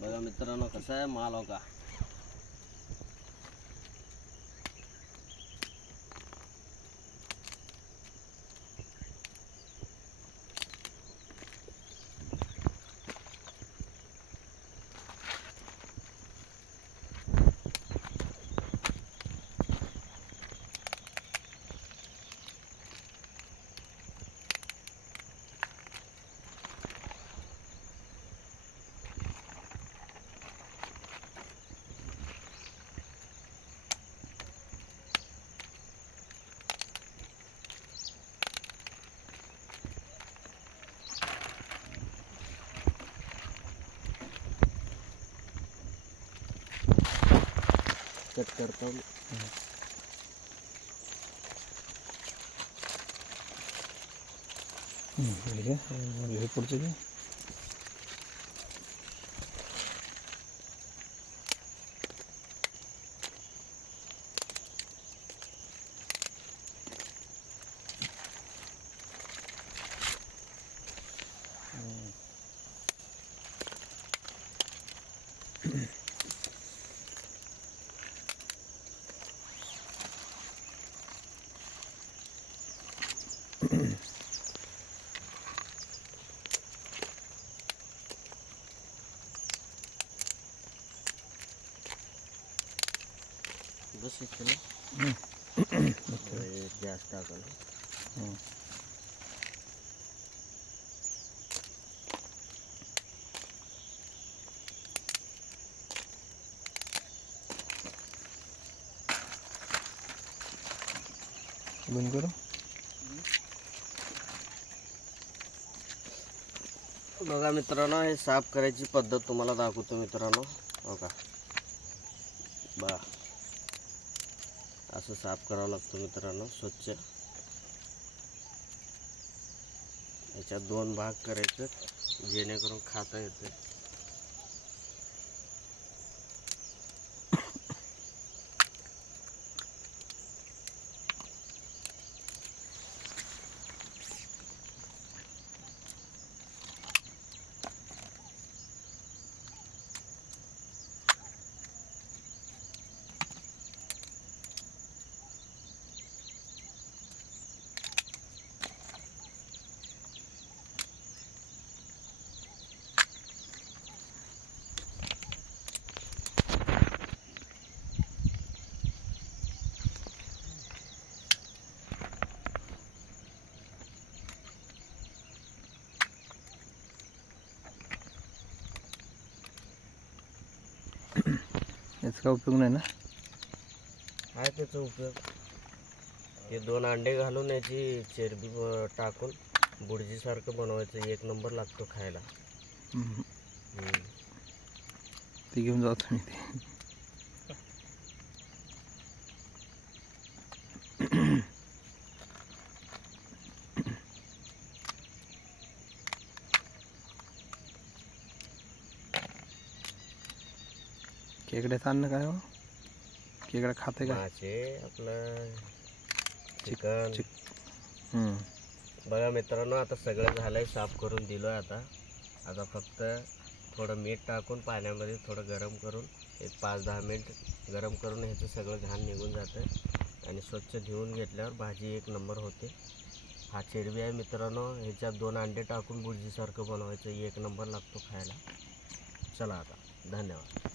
बघा मित्रांनो कसा आहे माल हो का. कट करता हूँ. ठीक है ये पुढचे घे. बस इथे ना गॅस टाकायला. बंद करू. बघा मित्रांनो हे साफ करायची पद्धत तुम्हाला दाखवतो मित्रांनो. हो का बा असं साफ करावं लागतं मित्रांनो स्वच्छ. याच्यात दोन भाग करायचे जेणेकरून खाता येते. याचा काय उपयोग नाही ना. आहे त्याचा उपयोग. हे दोन अंडे घालून याची चरबी टाकून बुर्जीसारखं बनवायचं. एक नंबर लागतो खायला. ते घेऊन जातो मी ते. खेकड्याचं अन्न काय हो. खेकडा खाते का. मासे आपलं चिकन. बघा मित्रांनो आता सगळं झालंय. साफ करून दिलोय. आता फक्त थोडं मीठ टाकून पाण्यामध्ये थोडं गरम करून एक 5-10 मिनिट गरम करून ह्याचं सगळं घाण निघून जातं आणि स्वच्छ धुवून घेतल्यावर भाजी एक नंबर होते. हा चेडवी आहे मित्रांनो. ह्याच्यात 2 अंडे टाकून बुर्जीसारखं बनवायचं. एक नंबर लागतो खायला. चला आता धन्यवाद.